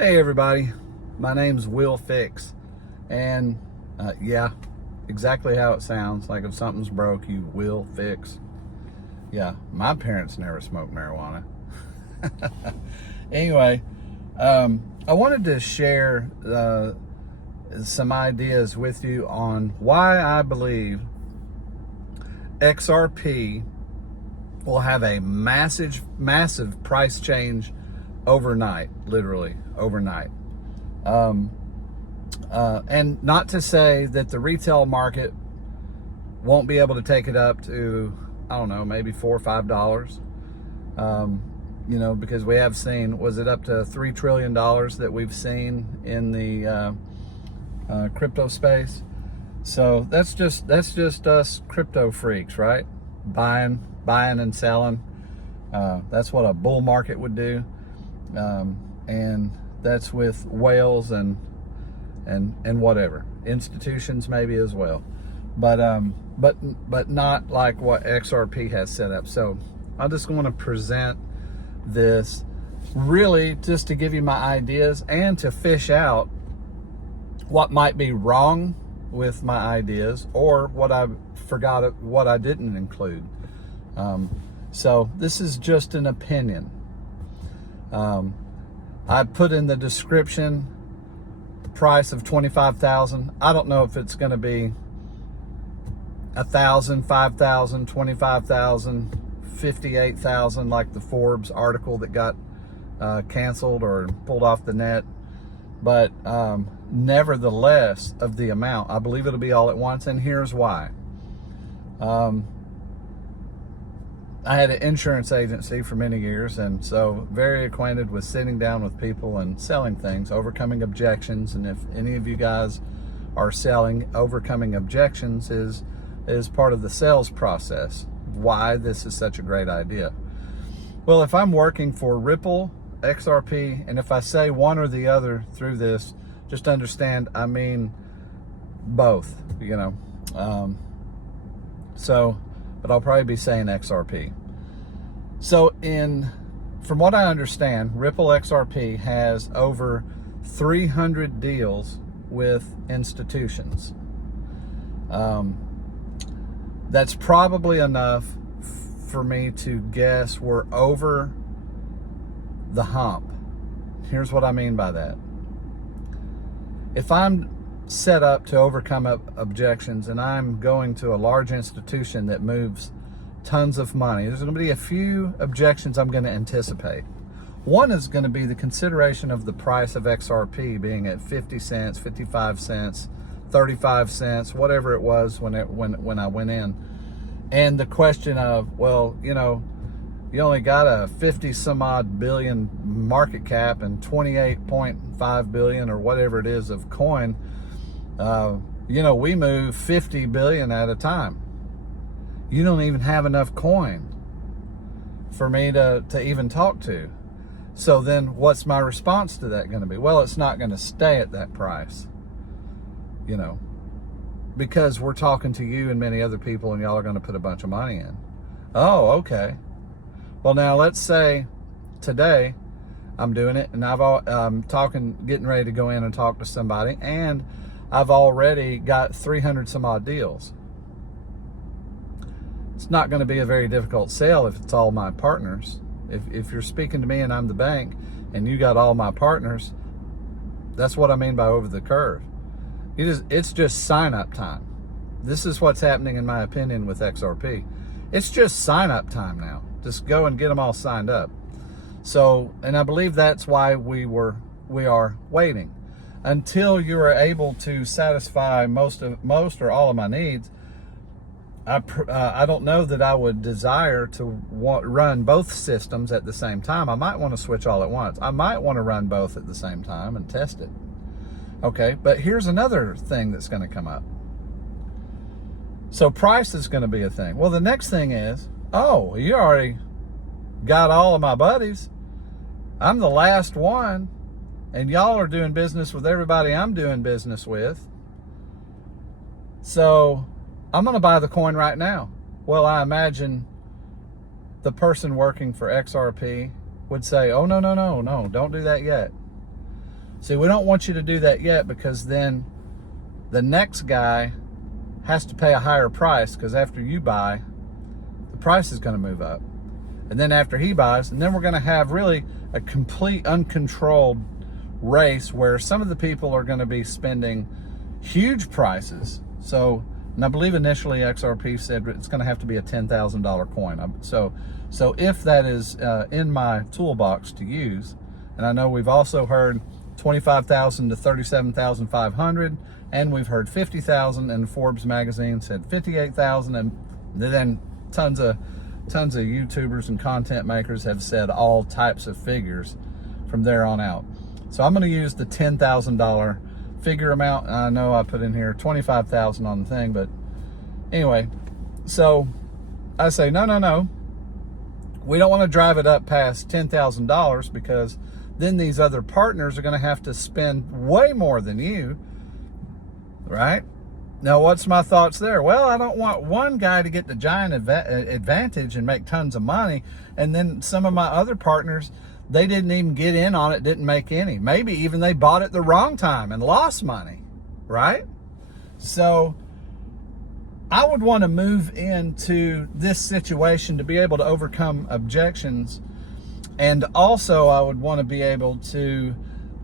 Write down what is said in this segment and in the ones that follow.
Hey everybody, my name's Will Fix, and yeah, exactly how it sounds. Like if something's broke, you will fix. Yeah, my parents never smoked marijuana. Anyway, I wanted to share some ideas with you on why I believe XRP will have a massive price change overnight, literally overnight. And not to say that the retail market won't be able to take it up to, I don't know, maybe $4 or $5. You know, because we have seen, was it up to $3 trillion that we've seen in the crypto space? So that's just us crypto freaks, right? Buying and selling. That's what a bull market would do. And that's with whales and whatever institutions maybe as well, but not like what XRP has set up. So I just want to present this really just to give you my ideas and to fish out what might be wrong with my ideas or what I forgot, what I didn't include. So this is just an opinion. I put in the description price of 25,000. I don't know if it's going to be 1,000, 5,000, 25,000, 58,000, like the Forbes article that got canceled or pulled off the net. But nevertheless, of the amount, I believe it'll be all at once, and here's why. I had an insurance agency for many years, and so very acquainted with sitting down with people and selling things, overcoming objections. And if any of you guys are selling, overcoming objections is part of the sales process. Why this is such a great idea. Well, if I'm working for Ripple, XRP, and if I say one or the other through this, just understand I mean both, you know. But I'll probably be saying XRP. So from what I understand, Ripple XRP has over 300 deals with institutions. That's probably enough for me to guess we're over the hump. Here's what I mean by that. If I'm set up to overcome objections and I'm going to a large institution that moves tons of money, there's going to be a few objections I'm going to anticipate. One is going to be the consideration of the price of XRP being at 50 cents, 55 cents, 35 cents, whatever it was when I went in. And the question of, well, you know, you only got a 50 some odd billion market cap and 28.5 billion or whatever it is of coin. You know, we move 50 billion at a time. You don't even have enough coin for me to even talk to. So then what's my response to that going to be? Well, it's not going to stay at that price, you know, because we're talking to you and many other people and y'all are going to put a bunch of money in. Oh, okay. Well, now let's say today I'm doing it and I'm getting ready to go in and talk to somebody, and I've already got 300 some odd deals. It's not going to be a very difficult sale if it's all my partners. If you're speaking to me and I'm the bank and you got all my partners, that's what I mean by over the curve. It's just sign up time. This is what's happening in my opinion with XRP. It's just sign up time now. Just go and get them all signed up. So, and I believe that's why we are waiting until you are able to satisfy most or all of my needs. I don't know that I would desire to run both systems at the same time. I might want to switch all at once. I might want to run both at the same time and test it. Okay, but here's another thing that's going to come up. So price is going to be a thing. Well, the next thing is, oh, you already got all of my buddies. I'm the last one, and y'all are doing business with everybody I'm doing business with. So I'm going to buy the coin right now. Well, I imagine the person working for XRP would say, oh, no, don't do that yet. See, we don't want you to do that yet, because then the next guy has to pay a higher price, because after you buy, the price is going to move up. And then after he buys, and then we're going to have really a complete uncontrolled race where some of the people are going to be spending huge prices. So, and I believe initially XRP said it's going to have to be a $10,000 coin. So if that is in my toolbox to use, and I know we've also heard 25,000 to 37,500, and we've heard 50,000, and Forbes magazine said 58,000, and then tons of YouTubers and content makers have said all types of figures from there on out. So I'm going to use the $10,000 figure amount. I know I put in here 25,000 on the thing, but anyway, so I say, no. We don't want to drive it up past $10,000, because then these other partners are going to have to spend way more than you, right? Now, what's my thoughts there? Well, I don't want one guy to get the giant advantage and make tons of money, and then some of my other partners, they didn't even get in on it, didn't make any. Maybe even they bought it the wrong time and lost money, right? So I would want to move into this situation to be able to overcome objections. And also I would want to be able to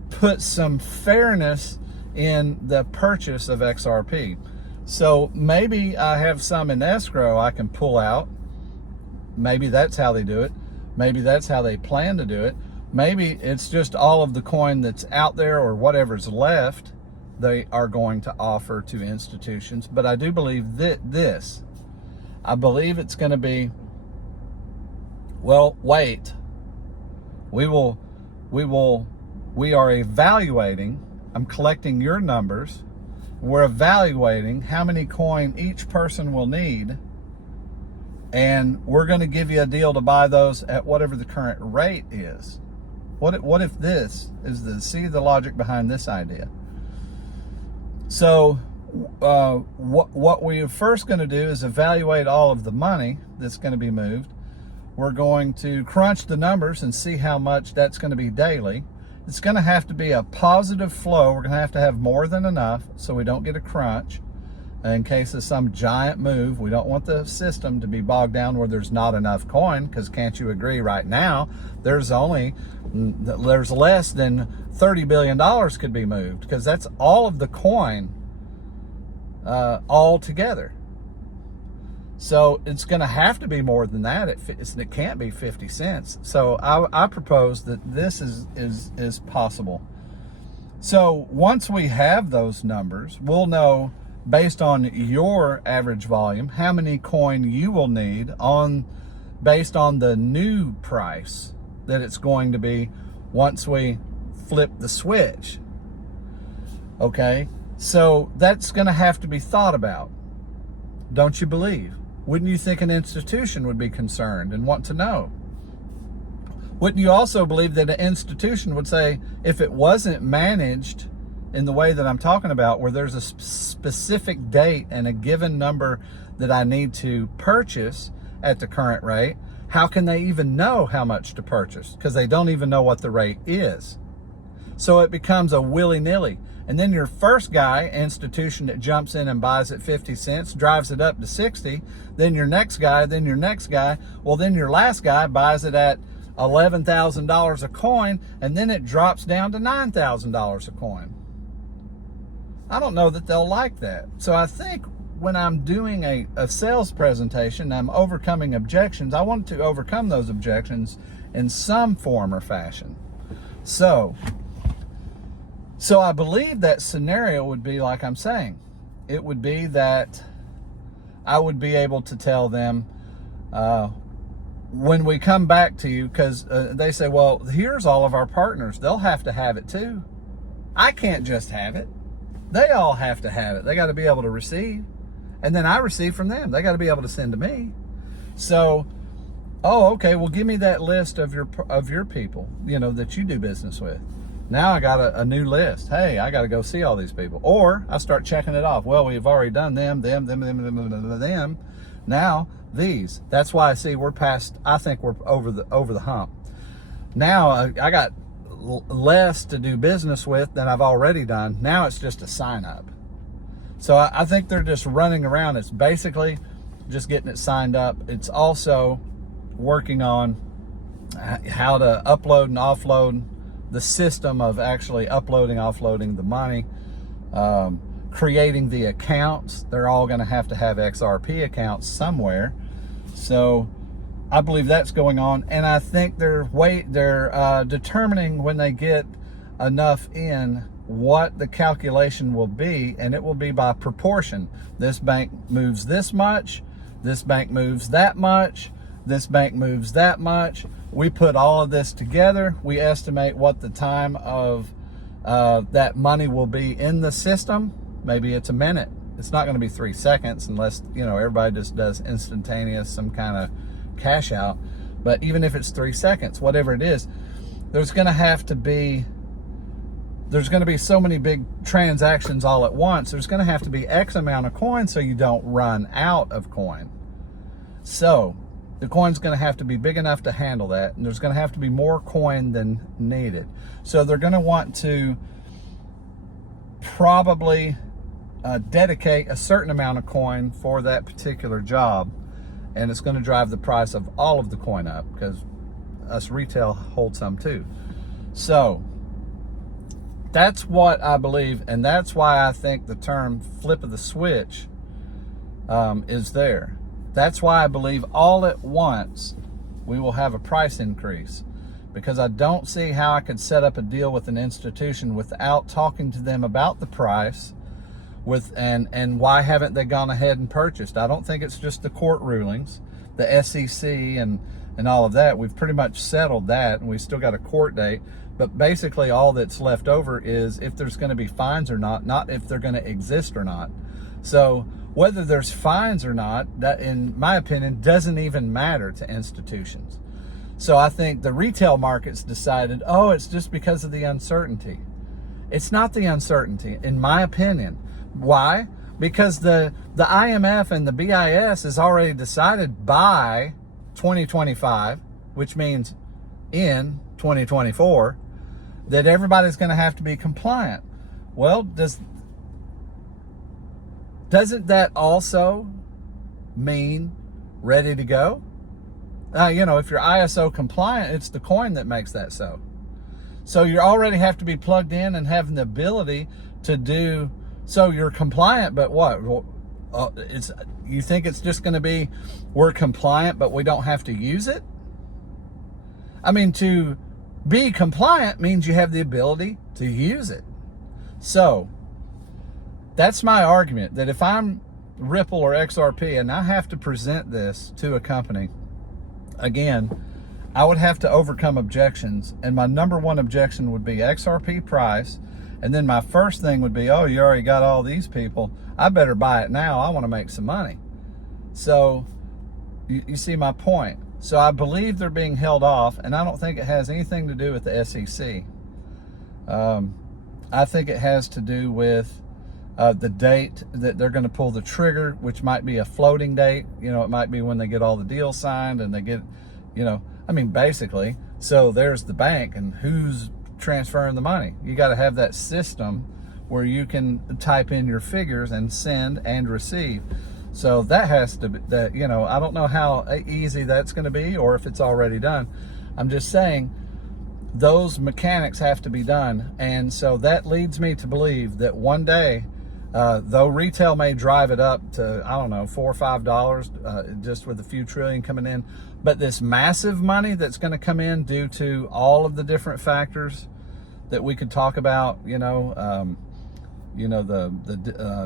put some fairness in the purchase of XRP. So maybe I have some in escrow I can pull out. Maybe that's how they do it. Maybe that's how they plan to do it. Maybe it's just all of the coin that's out there, or whatever's left, they are going to offer to institutions. But I do believe that I believe it's going to be, well, wait. We are evaluating, I'm collecting your numbers. We're evaluating how many coin each person will need. And we're going to give you a deal to buy those at whatever the current rate is. What if this is see the logic behind this idea? So what we're first going to do is evaluate all of the money that's going to be moved. We're going to crunch the numbers and see how much that's going to be daily. It's going to have to be a positive flow. We're going to have more than enough, so we don't get a crunch. In case of some giant move, we don't want the system to be bogged down where there's not enough coin, because can't you agree right now there's less than $30 billion could be moved, because that's all of the coin all together. So it's going to have to be more than that. It can't be 50 cents. So I propose that this is possible. So once we have those numbers, we'll know, based on your average volume, how many coin you will need based on the new price that it's going to be once we flip the switch. Okay, so that's going to have to be thought about, don't you believe? Wouldn't you think an institution would be concerned and want to know? Wouldn't you also believe that an institution would say, if it wasn't managed in the way that I'm talking about, where there's a specific date and a given number that I need to purchase at the current rate, how can they even know how much to purchase? Because they don't even know what the rate is. So it becomes a willy-nilly. And then your first guy, institution, that jumps in and buys at 50 cents, drives it up to 60, then your next guy, then your next guy, well, then your last guy buys it at $11,000 a coin, and then it drops down to $9,000 a coin. I don't know that they'll like that. So I think when I'm doing a sales presentation, I'm overcoming objections, I want to overcome those objections in some form or fashion. So I believe that scenario would be like I'm saying. It would be that I would be able to tell them, when we come back to you, because they say, well, here's all of our partners. They'll have to have it too. I can't just have it. They all have to have it. They got to be able to receive. And then I receive from them. They got to be able to send to me. So, oh, okay, well, give me that list of your people, that you do business with. Now I got a new list. Hey, I got to go see all these people. Or I start checking it off. Well, we've already done them. Now these. That's why I see we're past. I think we're over the hump. Now I got less to do business with than I've already done. Now it's just a sign up. So I think they're just running around. It's basically just getting it signed up. It's also working on how to upload and offload, the system of actually uploading, offloading the money, creating the accounts. They're all going to have XRP accounts somewhere. So I believe that's going on, and I think they're determining when they get enough in what the calculation will be, and it will be by proportion. This bank moves this much, this bank moves that much, this bank moves that much. We put all of this together. We estimate what the time of that money will be in the system. Maybe it's a minute. It's not going to be 3 seconds unless, everybody just does instantaneous, some kind of cash out. But even if it's 3 seconds, whatever it is, there's going to be so many big transactions all at once. There's going to have to be X amount of coin so you don't run out of coin. So the coin's going to have to be big enough to handle that, and there's going to have to be more coin than needed. So they're going to want to probably dedicate a certain amount of coin for that particular job, and it's going to drive the price of all of the coin up, because us retail hold some too. So that's what I believe, and that's why I think the term flip of the switch is there. That's why I believe all at once we will have a price increase, because I don't see how I could set up a deal with an institution without talking to them about the price, and why haven't they gone ahead and purchased. I don't think it's just the court rulings, the SEC and all of that. We've pretty much settled that, and we still got a court date. But basically all that's left over is if there's going to be fines or not if they're going to exist or not. So whether there's fines or not, that, in my opinion, doesn't even matter to institutions. So I think the retail market's decided, it's just because of the uncertainty. It's not the uncertainty, in my opinion. Why? Because the IMF and the BIS has already decided by 2025, which means in 2024, that everybody's going to have to be compliant. Well, doesn't that also mean ready to go? If you're ISO compliant, it's the coin that makes that so. So you already have to be plugged in and having the ability to do. So you're compliant, but what? You think it's just going to be we're compliant, but we don't have to use it? I mean, to be compliant means you have the ability to use it. So that's my argument, that if I'm Ripple or XRP and I have to present this to a company, again, I would have to overcome objections. And my number one objection would be XRP price. And then my first thing would be, you already got all these people. I better buy it now. I want to make some money. So you see my point. So I believe they're being held off, and I don't think it has anything to do with the SEC. I think it has to do with the date that they're going to pull the trigger, which might be a floating date. It might be when they get all the deals signed and they get, basically. So there's the bank, and who's transferring the money? You got to have that system where you can type in your figures and send and receive. So that has to be that. I don't know how easy that's going to be, or if it's already done. I'm just saying those mechanics have to be done. And so that leads me to believe that one day, though retail may drive it up to, $4 or $5, just with a few trillion coming in, but this massive money that's going to come in due to all of the different factors that we could talk about, the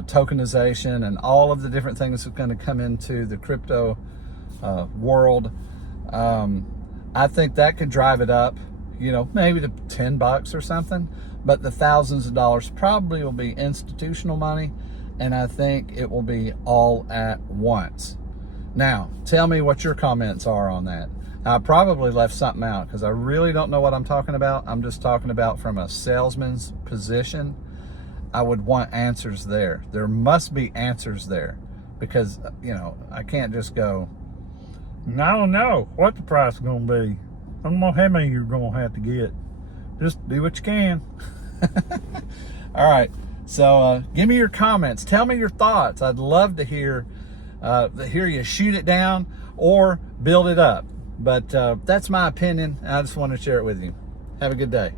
tokenization and all of the different things that's going to come into the crypto world. I think that could drive it up, maybe to $10 or something. But the thousands of dollars probably will be institutional money, and I think it will be all at once. Now, tell me what your comments are on that. I probably left something out because I really don't know what I'm talking about. I'm just talking about from a salesman's position. I would want answers there. There must be answers there, because, I can't just go, I don't know what the price is going to be. I don't know how many you're going to have to get. Just do what you can. All right. So give me your comments. Tell me your thoughts. I'd love to hear you shoot it down or build it up. But that's my opinion. I just want to share it with you. Have a good day.